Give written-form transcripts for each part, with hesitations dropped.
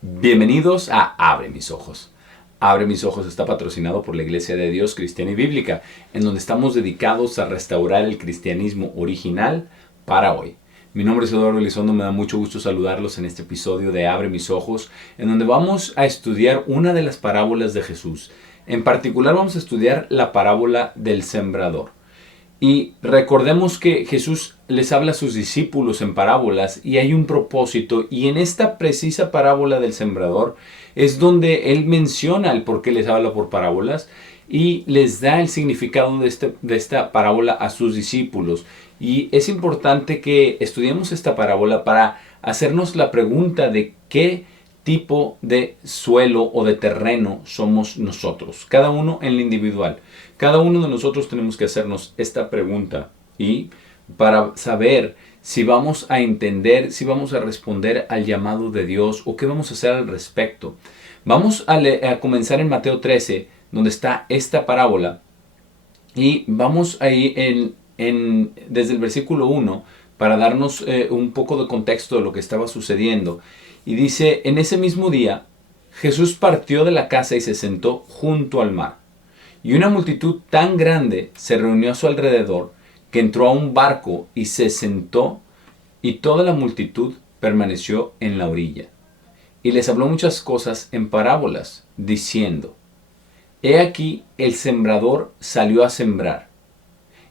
Bienvenidos a Abre mis ojos. Abre mis ojos está patrocinado por la Iglesia de Dios Cristiana y Bíblica, en donde estamos dedicados a restaurar el cristianismo original para hoy. Mi nombre es Eduardo Elizondo, me da mucho gusto saludarlos en este episodio de Abre mis ojos, en donde vamos a estudiar una de las parábolas de Jesús. En particular vamos a estudiar la parábola del sembrador. Y recordemos que Jesús les habla a sus discípulos en parábolas y hay un propósito, y en esta precisa parábola del sembrador es donde Él menciona el por qué les habla por parábolas y les da el significado de esta parábola a sus discípulos. Y es importante que estudiemos esta parábola para hacernos la pregunta de qué tipo de suelo o de terreno somos nosotros, cada uno en lo individual. Cada uno de nosotros tenemos que hacernos esta pregunta y para saber si vamos a entender, si vamos a responder al llamado de Dios o qué vamos a hacer al respecto. Vamos a comenzar en Mateo 13, donde está esta parábola, y vamos ahí desde el versículo 1 para darnos un poco de contexto de lo que estaba sucediendo. Y dice: en ese mismo día, Jesús partió de la casa y se sentó junto al mar. Y una multitud tan grande se reunió a su alrededor que entró a un barco y se sentó, y toda la multitud permaneció en la orilla. Y les habló muchas cosas en parábolas, diciendo: He aquí el sembrador salió a sembrar.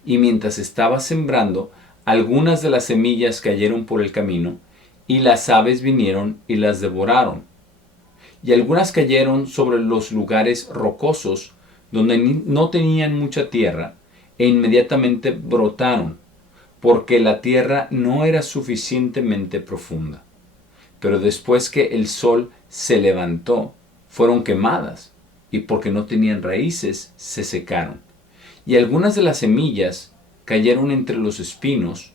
Y mientras estaba sembrando, algunas de las semillas cayeron por el camino, y las aves vinieron y las devoraron. Y algunas cayeron sobre los lugares rocosos, donde no tenían mucha tierra, e inmediatamente brotaron, porque la tierra no era suficientemente profunda. Pero después que el sol se levantó, fueron quemadas, y porque no tenían raíces, se secaron. Y algunas de las semillas cayeron entre los espinos,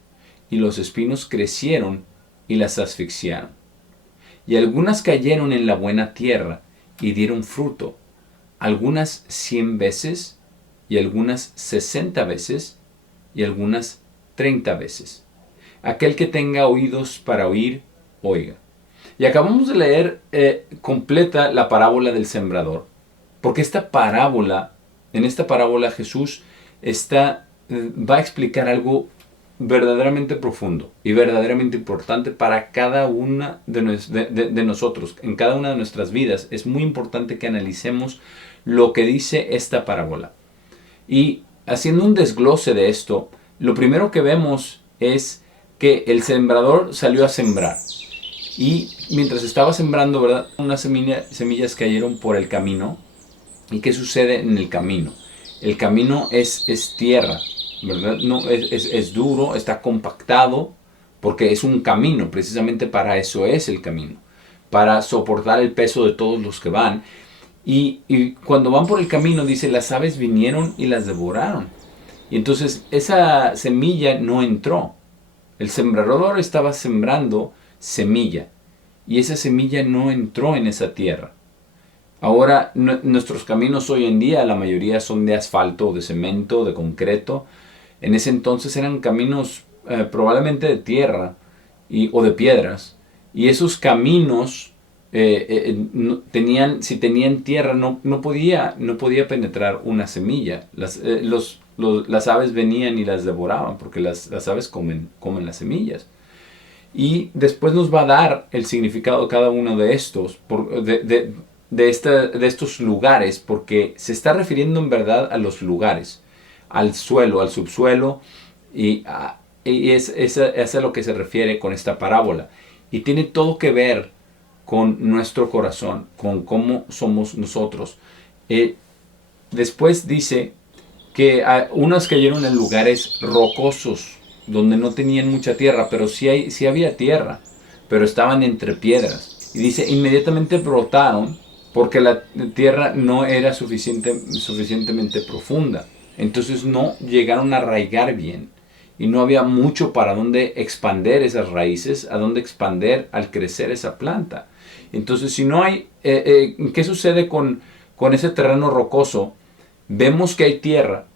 y los espinos crecieron y las asfixiaron. Y algunas cayeron en la buena tierra y dieron fruto, algunas 100 veces, y algunas 60 veces, y algunas 30 veces. Aquel que tenga oídos para oír, oiga. Y acabamos de leer completa la parábola del sembrador, porque en esta parábola Jesús va a explicar algo verdaderamente profundo y verdaderamente importante para cada una de nosotros, en cada una de nuestras vidas. Es muy importante que analicemos lo que dice esta parábola. Y haciendo un desglose de esto, lo primero que vemos es que el sembrador salió a sembrar. Y mientras estaba sembrando, ¿verdad?, unas semillas cayeron por el camino. ¿Y qué sucede en el camino? El camino es tierra, ¿verdad? No, es duro, está compactado, porque es un camino, precisamente para eso es el camino, para soportar el peso de todos los que van. Y cuando van por el camino, dice, las aves vinieron y las devoraron. Y entonces esa semilla no entró. El sembrador estaba sembrando semilla, y esa semilla no entró en esa tierra. Ahora, nuestros caminos hoy en día, la mayoría son de asfalto, de cemento, de concreto. En ese entonces eran caminos probablemente de tierra o de piedras. Y esos caminos si tenían tierra, no podía penetrar una semilla. Las aves venían y las devoraban, porque las aves comen las semillas. Y después nos va a dar el significado de cada uno de estos, de estos lugares, porque se está refiriendo en verdad a los lugares, al suelo, al subsuelo, y es a lo que se refiere con esta parábola. Y tiene todo que ver con nuestro corazón, con cómo somos nosotros. Después dice que unas cayeron en lugares rocosos, donde no tenían mucha tierra, pero sí había tierra, pero estaban entre piedras. Y dice, inmediatamente brotaron, porque la tierra no era suficientemente profunda. Entonces no llegaron a arraigar bien. Y no había mucho para dónde expander esas raíces, a dónde expander al crecer esa planta. Entonces, si no hay, ¿qué sucede con ese terreno rocoso? Vemos que hay tierra,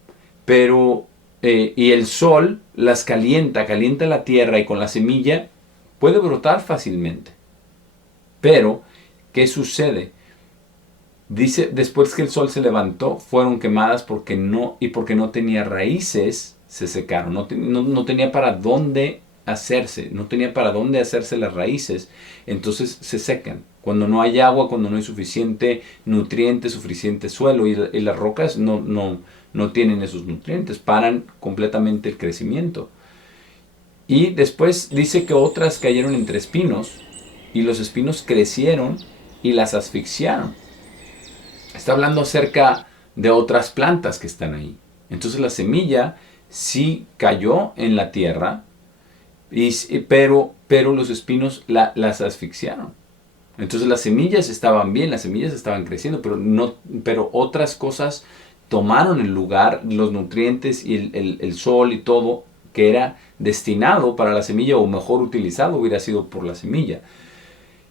pero y el sol las calienta la tierra, y con la semilla puede brotar fácilmente. Pero ¿qué sucede? Dice, después que el sol se levantó, fueron quemadas porque no tenía raíces, se secaron. No tenía para dónde hacerse, no tenía para dónde hacerse las raíces, entonces se secan. Cuando no hay agua, cuando no hay suficiente nutriente, suficiente suelo, y las rocas no tienen esos nutrientes, paran completamente el crecimiento. Y después dice que otras cayeron entre espinos, y los espinos crecieron y las asfixiaron. Está hablando acerca de otras plantas que están ahí. Entonces la semilla sí cayó en la tierra, pero los espinos las asfixiaron. Entonces las semillas estaban bien, las semillas estaban creciendo, pero otras cosas tomaron el lugar, los nutrientes y el sol y todo que era destinado para la semilla, o mejor utilizado hubiera sido por la semilla.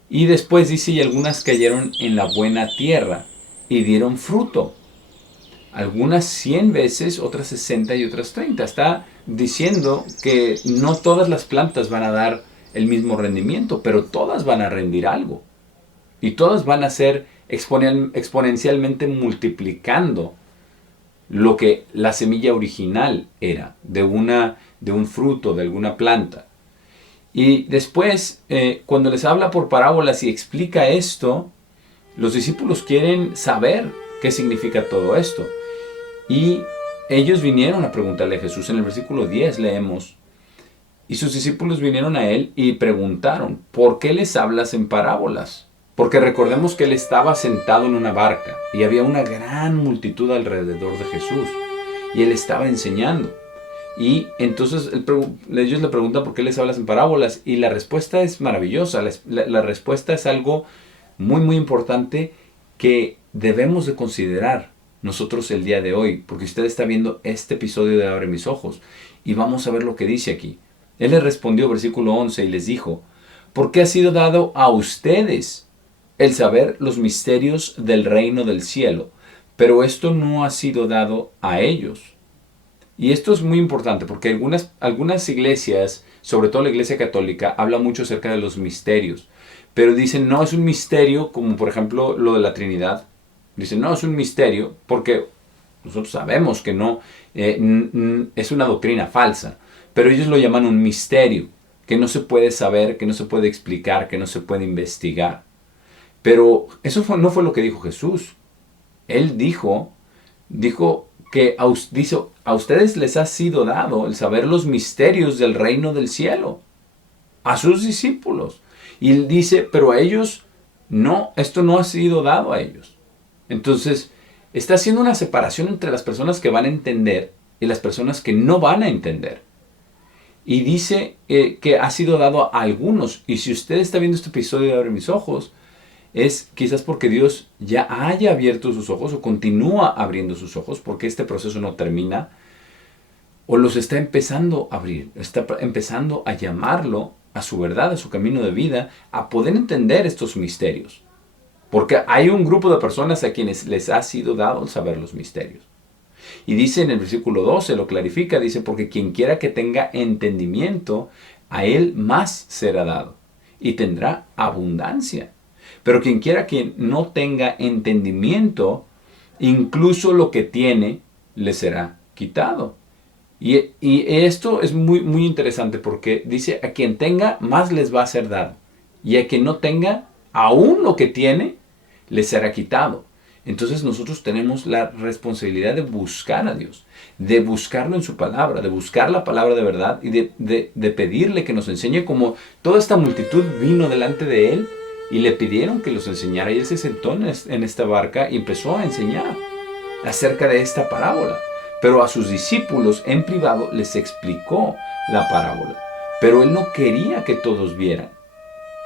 Y después dice, y algunas cayeron en la buena tierra y dieron fruto. Algunas 100 veces, otras 60 y otras 30. Está diciendo que no todas las plantas van a dar el mismo rendimiento, pero todas van a rendir algo. Y todas van a ser exponencialmente multiplicando lo que la semilla original era, de un fruto, de alguna planta. Y después, cuando les habla por parábolas y explica esto, los discípulos quieren saber qué significa todo esto. Y ellos vinieron a preguntarle a Jesús. En el versículo 10 leemos, y sus discípulos vinieron a él y preguntaron, ¿por qué les hablas en parábolas? Porque recordemos que él estaba sentado en una barca y había una gran multitud alrededor de Jesús. Y él estaba enseñando. Y entonces ellos le preguntan por qué les hablas en parábolas. Y la respuesta es maravillosa. La respuesta es algo muy, muy importante que debemos de considerar nosotros el día de hoy. Porque usted está viendo este episodio de Abre mis ojos. Y vamos a ver lo que dice aquí. Él les respondió, versículo 11, y les dijo, ¿por qué ha sido dado a ustedes el saber los misterios del reino del cielo? Pero esto no ha sido dado a ellos. Y esto es muy importante porque algunas iglesias, sobre todo la iglesia católica, habla mucho acerca de los misterios. Pero dicen, no es un misterio, como por ejemplo lo de la Trinidad. Dicen, no es un misterio porque nosotros sabemos que no, es una doctrina falsa. Pero ellos lo llaman un misterio, que no se puede saber, que no se puede explicar, que no se puede investigar. Pero eso no fue lo que dijo Jesús. Él dijo que a ustedes les ha sido dado el saber los misterios del reino del cielo. A sus discípulos. Y él dice, pero a ellos no, esto no ha sido dado a ellos. Entonces, está haciendo una separación entre las personas que van a entender y las personas que no van a entender. Y dice que ha sido dado a algunos. Y si usted está viendo este episodio de Abre mis ojos, es quizás porque Dios ya haya abierto sus ojos o continúa abriendo sus ojos, porque este proceso no termina, o los está empezando a abrir, está empezando a llamarlo a su verdad, a su camino de vida, a poder entender estos misterios. Porque hay un grupo de personas a quienes les ha sido dado el saber los misterios. Y dice en el versículo 12, lo clarifica, dice, porque quien quiera que tenga entendimiento, a él más será dado, y tendrá abundancia. Pero quien quiera que no tenga entendimiento, incluso lo que tiene, le será quitado. Y esto es muy, muy interesante porque dice, a quien tenga, más les va a ser dado. Y a quien no tenga, aún lo que tiene, le será quitado. Entonces nosotros tenemos la responsabilidad de buscar a Dios, de buscarlo en su palabra, de buscar la palabra de verdad y de pedirle que nos enseñe, como toda esta multitud vino delante de él y le pidieron que los enseñara. Y él se sentó en esta barca y empezó a enseñar acerca de esta parábola. Pero a sus discípulos en privado les explicó la parábola. Pero él no quería que todos vieran.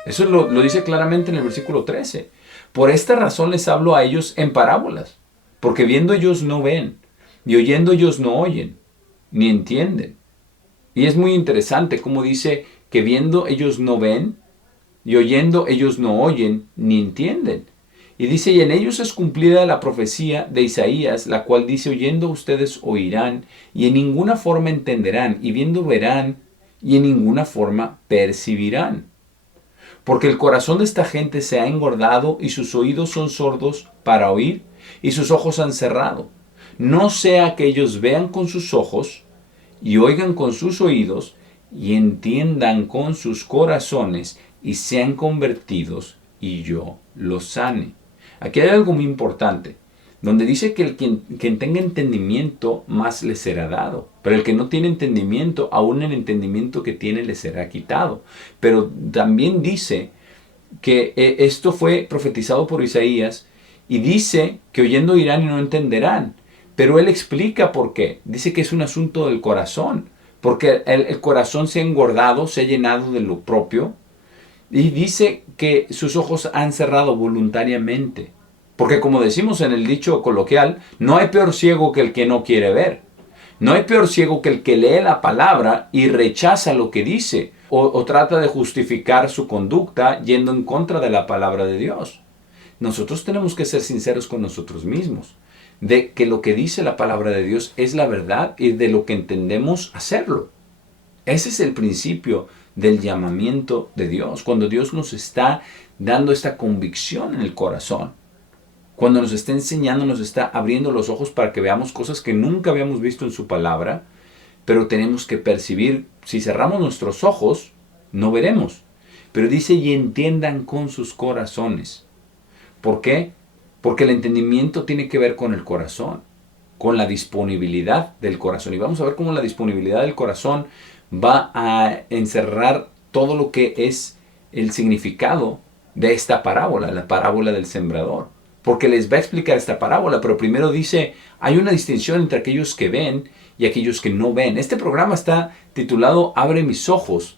Eso lo dice claramente en el versículo 13. Por esta razón les hablo a ellos en parábolas, porque viendo ellos no ven, y oyendo ellos no oyen, ni entienden. Y es muy interesante cómo dice que viendo ellos no ven, y oyendo ellos no oyen, ni entienden. Y dice, y en ellos es cumplida la profecía de Isaías, la cual dice, oyendo ustedes oirán, y en ninguna forma entenderán, y viendo verán, y en ninguna forma percibirán. Porque el corazón de esta gente se ha engordado y sus oídos son sordos para oír y sus ojos han cerrado. No sea que ellos vean con sus ojos y oigan con sus oídos y entiendan con sus corazones y sean convertidos y yo los sane. Aquí hay algo muy importante, donde dice que quien tenga entendimiento más le será dado, pero el que no tiene entendimiento, aún el entendimiento que tiene le será quitado. Pero también dice que esto fue profetizado por Isaías y dice que oyendo oirán y no entenderán. Pero él explica por qué. Dice que es un asunto del corazón, porque el corazón se ha engordado, se ha llenado de lo propio, y dice que sus ojos han cerrado voluntariamente. Porque como decimos en el dicho coloquial, no hay peor ciego que el que no quiere ver. No hay peor ciego que el que lee la palabra y rechaza lo que dice o trata de justificar su conducta yendo en contra de la palabra de Dios. Nosotros tenemos que ser sinceros con nosotros mismos, de que lo que dice la palabra de Dios es la verdad y de lo que entendemos hacerlo. Ese es el principio del llamamiento de Dios, cuando Dios nos está dando esta convicción en el corazón. Cuando nos está enseñando, nos está abriendo los ojos para que veamos cosas que nunca habíamos visto en su palabra, pero tenemos que percibir. Si cerramos nuestros ojos, no veremos. Pero dice, y entiendan con sus corazones. ¿Por qué? Porque el entendimiento tiene que ver con el corazón, con la disponibilidad del corazón. Y vamos a ver cómo la disponibilidad del corazón va a encerrar todo lo que es el significado de esta parábola, la parábola del sembrador. Porque les va a explicar esta parábola, pero primero dice, hay una distinción entre aquellos que ven y aquellos que no ven. Este programa está titulado Abre mis ojos,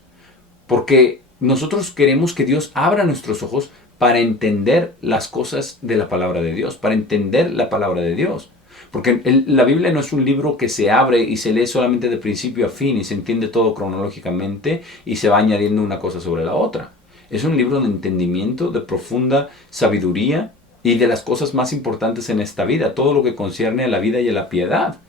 porque nosotros queremos que Dios abra nuestros ojos para entender las cosas de la palabra de Dios, para entender la palabra de Dios. Porque la Biblia no es un libro que se abre y se lee solamente de principio a fin y se entiende todo cronológicamente y se va añadiendo una cosa sobre la otra. Es un libro de entendimiento, de profunda sabiduría y de las cosas más importantes en esta vida, todo lo que concierne a la vida y a la piedad.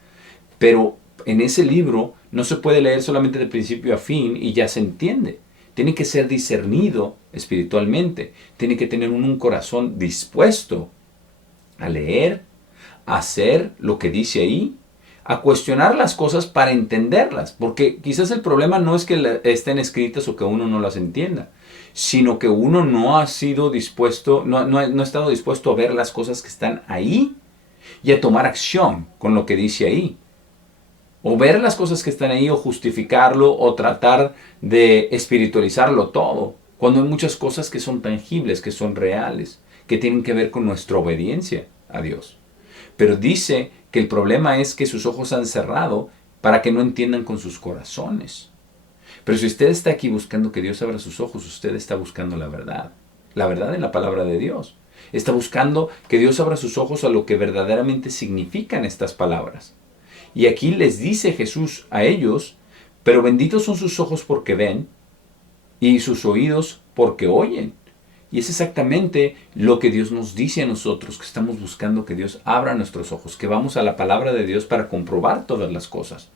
Pero en ese libro no se puede leer solamente de principio a fin y ya se entiende. Tiene que ser discernido espiritualmente. Tiene que tener un corazón dispuesto a leer, a hacer lo que dice ahí, a cuestionar las cosas para entenderlas. Porque quizás el problema no es que estén escritas o que uno no las entienda, sino que uno no ha sido dispuesto, no ha estado dispuesto a ver las cosas que están ahí y a tomar acción con lo que dice ahí. O ver las cosas que están ahí o justificarlo o tratar de espiritualizarlo todo. Cuando hay muchas cosas que son tangibles, que son reales, que tienen que ver con nuestra obediencia a Dios. Pero dice que el problema es que sus ojos han cerrado para que no entiendan con sus corazones. Pero si usted está aquí buscando que Dios abra sus ojos, usted está buscando la verdad. La verdad en la palabra de Dios. Está buscando que Dios abra sus ojos a lo que verdaderamente significan estas palabras. Y aquí les dice Jesús a ellos, pero benditos son sus ojos porque ven y sus oídos porque oyen. Y es exactamente lo que Dios nos dice a nosotros, que estamos buscando que Dios abra nuestros ojos, que vamos a la palabra de Dios para comprobar todas las cosas.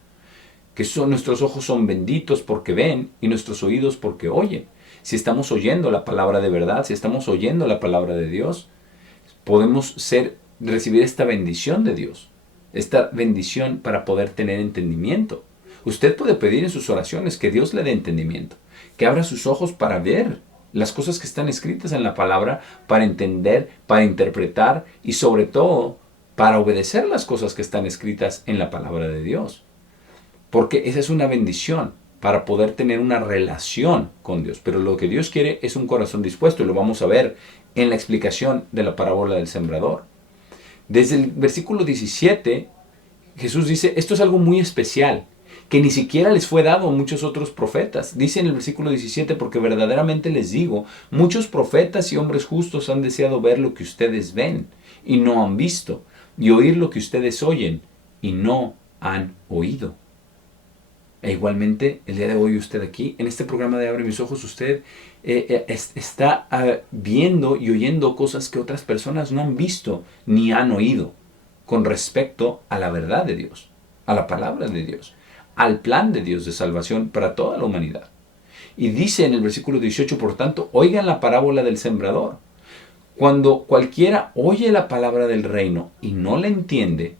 Que nuestros ojos son benditos porque ven y nuestros oídos porque oyen. Si estamos oyendo la palabra de verdad, si estamos oyendo la palabra de Dios, podemos recibir esta bendición de Dios. Esta bendición para poder tener entendimiento. Usted puede pedir en sus oraciones que Dios le dé entendimiento, que abra sus ojos para ver las cosas que están escritas en la palabra, para entender, para interpretar y sobre todo para obedecer las cosas que están escritas en la palabra de Dios. Porque esa es una bendición para poder tener una relación con Dios. Pero lo que Dios quiere es un corazón dispuesto y lo vamos a ver en la explicación de la parábola del sembrador. Desde el versículo 17, Jesús dice, esto es algo muy especial, que ni siquiera les fue dado a muchos otros profetas. Dice en el versículo 17, porque verdaderamente les digo, muchos profetas y hombres justos han deseado ver lo que ustedes ven y no han visto, y oír lo que ustedes oyen y no han oído. E igualmente, el día de hoy usted aquí, en este programa de Abre mis ojos, usted está viendo y oyendo cosas que otras personas no han visto ni han oído con respecto a la verdad de Dios, a la palabra de Dios, al plan de Dios de salvación para toda la humanidad. Y dice en el versículo 18, por tanto, oigan la parábola del sembrador. Cuando cualquiera oye la palabra del reino y no la entiende,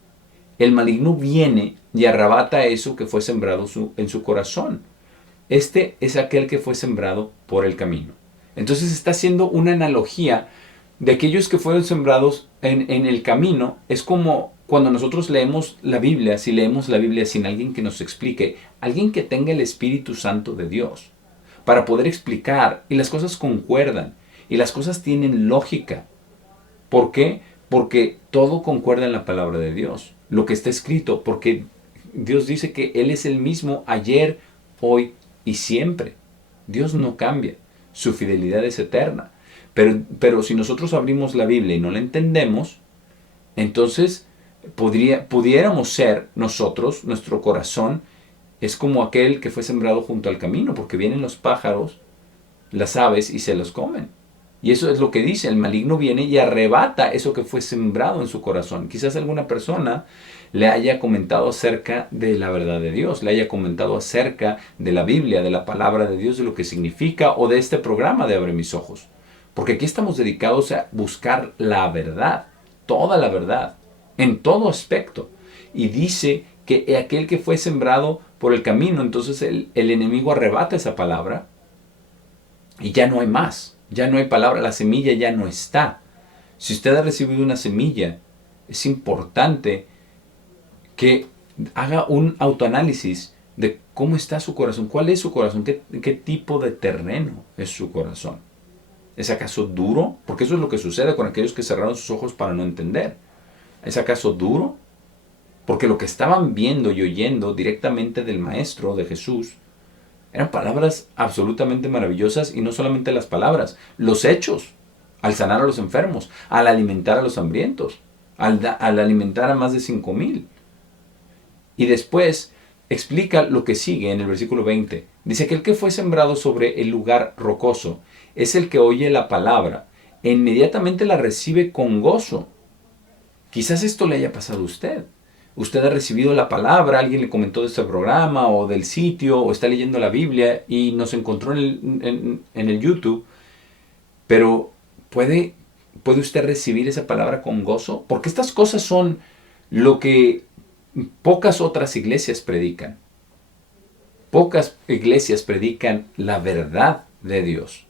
el maligno viene y arrebata eso que fue sembrado en su corazón. Este es aquel que fue sembrado por el camino. Entonces está haciendo una analogía de aquellos que fueron sembrados en el camino. Es como cuando nosotros leemos la Biblia, si leemos la Biblia sin alguien que nos explique, alguien que tenga el Espíritu Santo de Dios, para poder explicar, y las cosas concuerdan, y las cosas tienen lógica. ¿Por qué? Porque todo concuerda en la palabra de Dios, lo que está escrito, porque Dios dice que Él es el mismo ayer, hoy y siempre. Dios no cambia, su fidelidad es eterna. Pero si nosotros abrimos la Biblia y no la entendemos, entonces pudiéramos ser nosotros, nuestro corazón, es como aquel que fue sembrado junto al camino, porque vienen los pájaros, las aves y se los comen. Y eso es lo que dice, el maligno viene y arrebata eso que fue sembrado en su corazón. Quizás alguna persona le haya comentado acerca de la verdad de Dios, le haya comentado acerca de la Biblia, de la palabra de Dios, de lo que significa, o de este programa de Abre mis ojos. Porque aquí estamos dedicados a buscar la verdad, toda la verdad, en todo aspecto. Y dice que aquel que fue sembrado por el camino, entonces el enemigo arrebata esa palabra y ya no hay más, ya no hay palabra, la semilla ya no está. Si usted ha recibido una semilla, es importante que haga un autoanálisis de cómo está su corazón, cuál es su corazón, qué tipo de terreno es su corazón. ¿Es acaso duro? Porque eso es lo que sucede con aquellos que cerraron sus ojos para no entender. ¿Es acaso duro? Porque lo que estaban viendo y oyendo directamente del Maestro, de Jesús, eran palabras absolutamente maravillosas, y no solamente las palabras, los hechos, al sanar a los enfermos, al alimentar a los hambrientos, al alimentar a más de 5,000. Y después explica lo que sigue en el versículo 20. Dice: aquel que fue sembrado sobre el lugar rocoso es el que oye la palabra e inmediatamente la recibe con gozo. Quizás esto le haya pasado a usted. Usted ha recibido la palabra, alguien le comentó de este programa o del sitio, o está leyendo la Biblia y nos encontró en el YouTube, pero ¿puede usted recibir esa palabra con gozo? Porque estas cosas son lo que pocas otras iglesias predican. Pocas iglesias predican la verdad de Dios.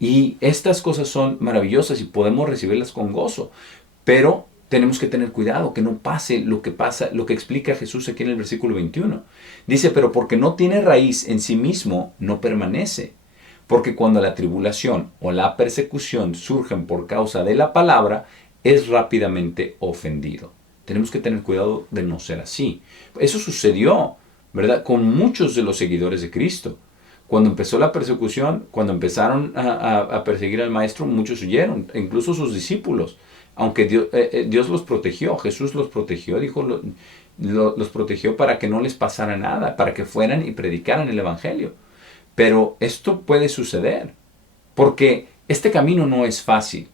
Y estas cosas son maravillosas y podemos recibirlas con gozo. Pero tenemos que tener cuidado que no pase, lo que explica Jesús aquí en el versículo 21. Dice: pero porque no tiene raíz en sí mismo, no permanece. Porque cuando la tribulación o la persecución surgen por causa de la palabra, es rápidamente ofendido. Tenemos que tener cuidado de no ser así. Eso sucedió, ¿verdad?, con muchos de los seguidores de Cristo. Cuando empezó la persecución, cuando empezaron a perseguir al Maestro, muchos huyeron, incluso sus discípulos. Aunque Dios los protegió, Jesús los protegió, los protegió para que no les pasara nada, para que fueran y predicaran el Evangelio. Pero esto puede suceder, porque este camino no es fácil.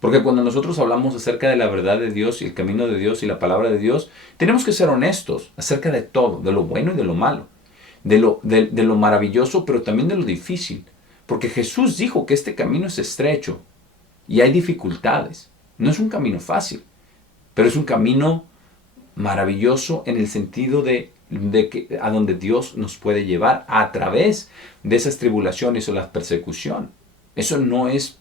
Porque cuando nosotros hablamos acerca de la verdad de Dios y el camino de Dios y la palabra de Dios, tenemos que ser honestos acerca de todo, de lo bueno y de lo malo, de lo maravilloso, pero también de lo difícil. Porque Jesús dijo que este camino es estrecho y hay dificultades. No es un camino fácil, pero es un camino maravilloso en el sentido de que a donde Dios nos puede llevar a través de esas tribulaciones o la persecución. Eso no es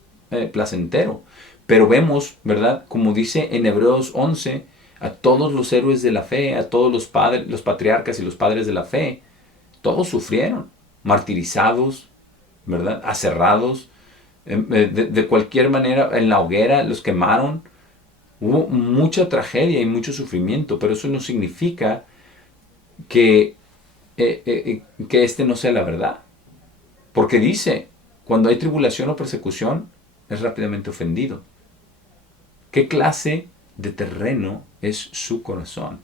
placentero. Pero vemos, ¿verdad?, como dice en Hebreos 11, a todos los héroes de la fe, a todos los patriarcas y los padres de la fe, todos sufrieron, martirizados, ¿verdad?, aserrados, de cualquier manera, en la hoguera los quemaron. Hubo mucha tragedia y mucho sufrimiento, pero eso no significa que este no sea la verdad. Porque dice, cuando hay tribulación o persecución, es rápidamente ofendido. ¿Qué clase de terreno es su corazón?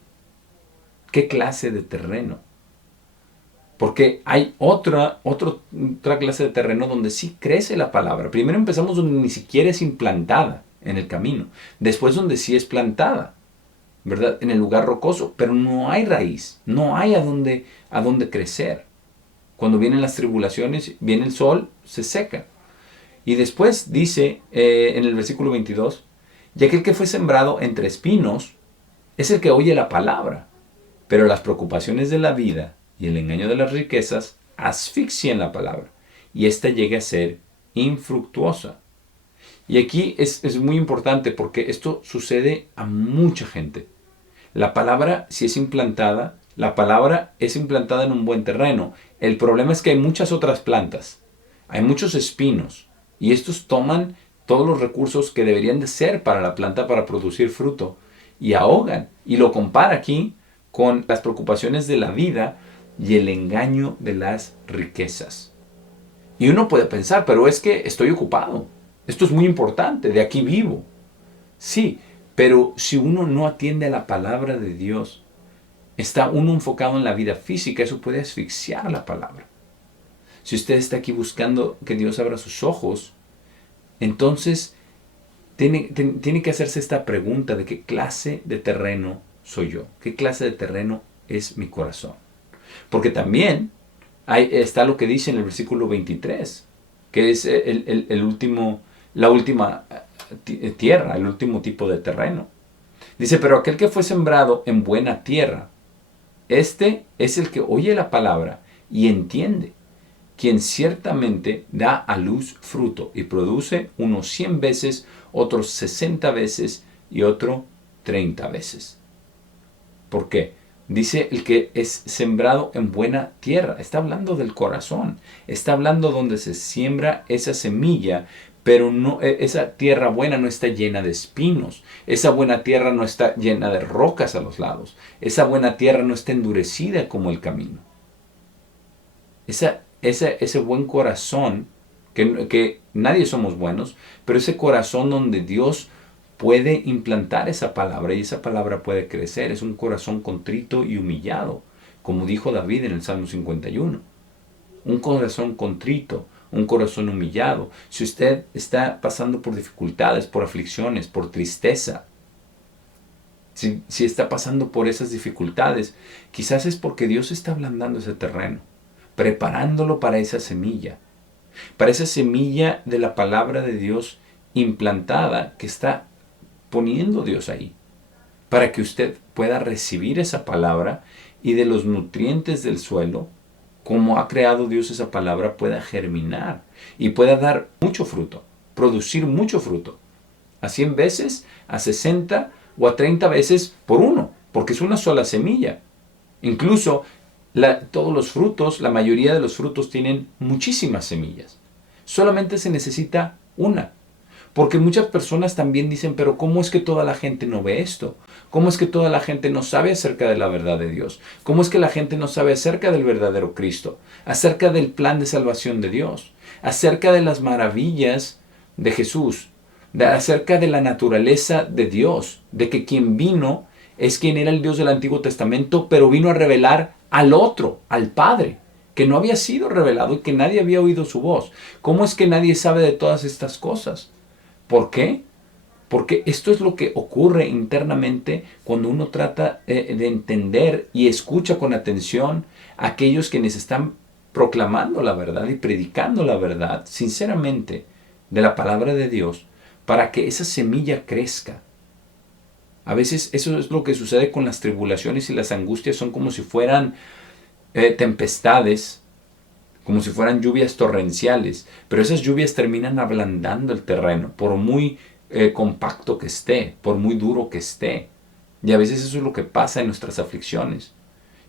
¿Qué clase de terreno? Porque hay otra clase de terreno donde sí crece la palabra. Primero empezamos donde ni siquiera es implantada en el camino. Después donde sí es plantada, ¿verdad?, en el lugar rocoso. Pero no hay raíz, no hay a dónde crecer. Cuando vienen las tribulaciones, viene el sol, se seca. Y después dice en el versículo 22, y aquel que fue sembrado entre espinos es el que oye la palabra, pero las preocupaciones de la vida y el engaño de las riquezas asfixian la palabra, y ésta llega a ser infructuosa. Y aquí es muy importante porque esto sucede a mucha gente. La palabra, si es implantada, la palabra es implantada en un buen terreno. El problema es que hay muchas otras plantas, hay muchos espinos, y estos toman todos los recursos que deberían de ser para la planta para producir fruto, y ahogan. Y lo compara aquí con las preocupaciones de la vida y el engaño de las riquezas. Y uno puede pensar, pero es que estoy ocupado. Esto es muy importante, de aquí vivo. Sí, pero si uno no atiende a la palabra de Dios, está uno enfocado en la vida física, eso puede asfixiar la palabra. Si usted está aquí buscando que Dios abra sus ojos, entonces tiene que hacerse esta pregunta de qué clase de terreno soy yo, qué clase de terreno es mi corazón. Porque también está lo que dice en el versículo 23, que es la última tierra, el último tipo de terreno. Dice, pero aquel que fue sembrado en buena tierra, este es el que oye la palabra y entiende, quien ciertamente da a luz fruto y produce unos 100 veces, otros 60 veces y otro 30 veces. ¿Por qué? Dice el que es sembrado en buena tierra. Está hablando del corazón. Está hablando donde se siembra esa semilla, pero no, esa tierra buena no está llena de espinos. Esa buena tierra no está llena de rocas a los lados. Esa buena tierra no está endurecida como el camino. Ese buen corazón, que nadie somos buenos, pero ese corazón donde Dios puede implantar esa palabra y esa palabra puede crecer, es un corazón contrito y humillado, como dijo David en el Salmo 51. Un corazón contrito, un corazón humillado. Si usted está pasando por dificultades, por aflicciones, por tristeza, si está pasando por esas dificultades, quizás es porque Dios está ablandando ese terreno, preparándolo para esa semilla de la palabra de Dios implantada que está poniendo Dios ahí, para que usted pueda recibir esa palabra y de los nutrientes del suelo, como ha creado Dios esa palabra, pueda germinar y pueda dar mucho fruto, producir mucho fruto, a 100 veces, a 60 o a 30 veces por uno, porque es una sola semilla. Incluso todos los frutos, la mayoría de los frutos tienen muchísimas semillas. Solamente se necesita una. Porque muchas personas también dicen, pero ¿cómo es que toda la gente no ve esto? ¿Cómo es que toda la gente no sabe acerca de la verdad de Dios? ¿Cómo es que la gente no sabe acerca del verdadero Cristo? Acerca del plan de salvación de Dios, acerca de las maravillas de Jesús, acerca de la naturaleza de Dios, de que quien vino es quien era el Dios del Antiguo Testamento, pero vino a revelar al otro, al Padre, que no había sido revelado y que nadie había oído su voz. ¿Cómo es que nadie sabe de todas estas cosas? ¿Por qué? Porque esto es lo que ocurre internamente cuando uno trata de entender y escucha con atención a aquellos quienes están proclamando la verdad y predicando la verdad sinceramente de la palabra de Dios para que esa semilla crezca. A veces eso es lo que sucede con las tribulaciones y las angustias, son como si fueran tempestades, como si fueran lluvias torrenciales, pero esas lluvias terminan ablandando el terreno, por muy compacto que esté, por muy duro que esté. Y a veces eso es lo que pasa en nuestras aflicciones.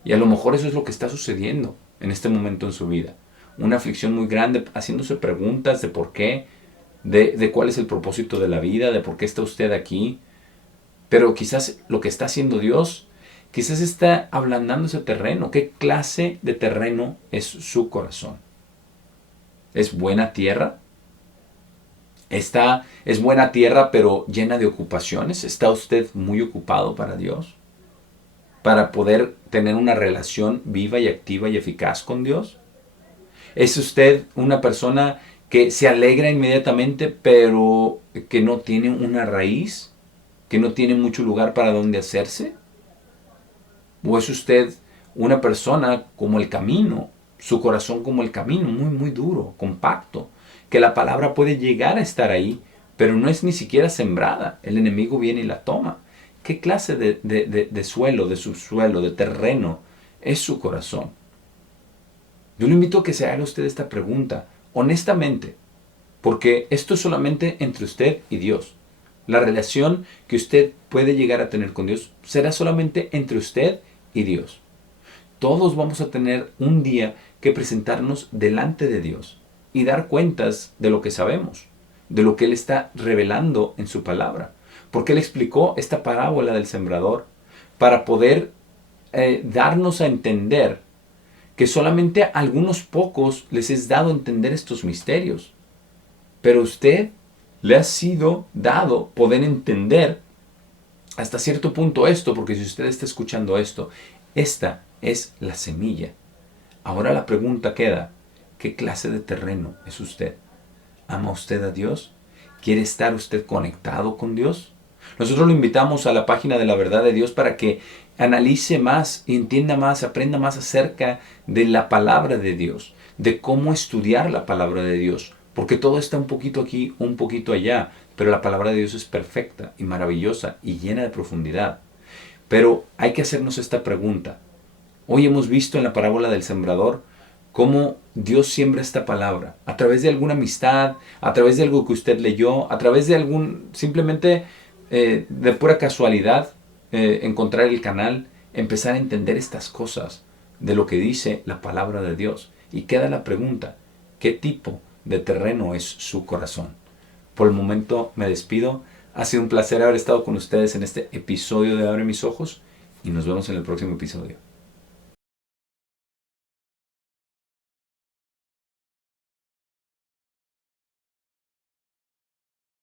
Y a lo mejor eso es lo que está sucediendo en este momento en su vida. Una aflicción muy grande, haciéndose preguntas de por qué, de cuál es el propósito de la vida, de por qué está usted aquí. Pero quizás lo que está haciendo Dios, quizás está ablandando ese terreno. ¿Qué clase de terreno es su corazón? ¿Es buena tierra? ¿Es buena tierra pero llena de ocupaciones? ¿Está usted muy ocupado para Dios? ¿Para poder tener una relación viva y activa y eficaz con Dios? ¿Es usted una persona que se alegra inmediatamente pero que no tiene una raíz? ¿Que no tiene mucho lugar para donde hacerse? ¿O es usted una persona como el camino, su corazón como el camino, muy, muy duro, compacto, que la palabra puede llegar a estar ahí, pero no es ni siquiera sembrada. El enemigo viene y la toma. ¿Qué clase de suelo, de subsuelo, de terreno es su corazón? Yo le invito a que se haga usted esta pregunta, honestamente, porque esto es solamente entre usted y Dios. La relación que usted puede llegar a tener con Dios será solamente entre usted y Dios. Todos vamos a tener un día que presentarnos delante de Dios y dar cuentas de lo que sabemos, de lo que Él está revelando en su palabra. Porque Él explicó esta parábola del sembrador para poder darnos a entender que solamente a algunos pocos les es dado entender estos misterios. Pero a usted le ha sido dado poder entender hasta cierto punto esto, porque si usted está escuchando esto, esta es la semilla. Ahora la pregunta queda, ¿qué clase de terreno es usted? ¿Ama usted a Dios? ¿Quiere estar usted conectado con Dios? Nosotros lo invitamos a la página de la verdad de Dios para que analice más, entienda más, aprenda más acerca de la palabra de Dios, de cómo estudiar la palabra de Dios, porque todo está un poquito aquí, un poquito allá, pero la palabra de Dios es perfecta y maravillosa y llena de profundidad. Pero hay que hacernos esta pregunta. Hoy hemos visto en la parábola del sembrador cómo Dios siembra esta palabra a través de alguna amistad, a través de algo que usted leyó, a través de simplemente de pura casualidad, encontrar el canal, empezar a entender estas cosas de lo que dice la palabra de Dios. Y queda la pregunta, ¿qué tipo de terreno es su corazón? Por el momento me despido. Ha sido un placer haber estado con ustedes en este episodio de Abre mis ojos y nos vemos en el próximo episodio.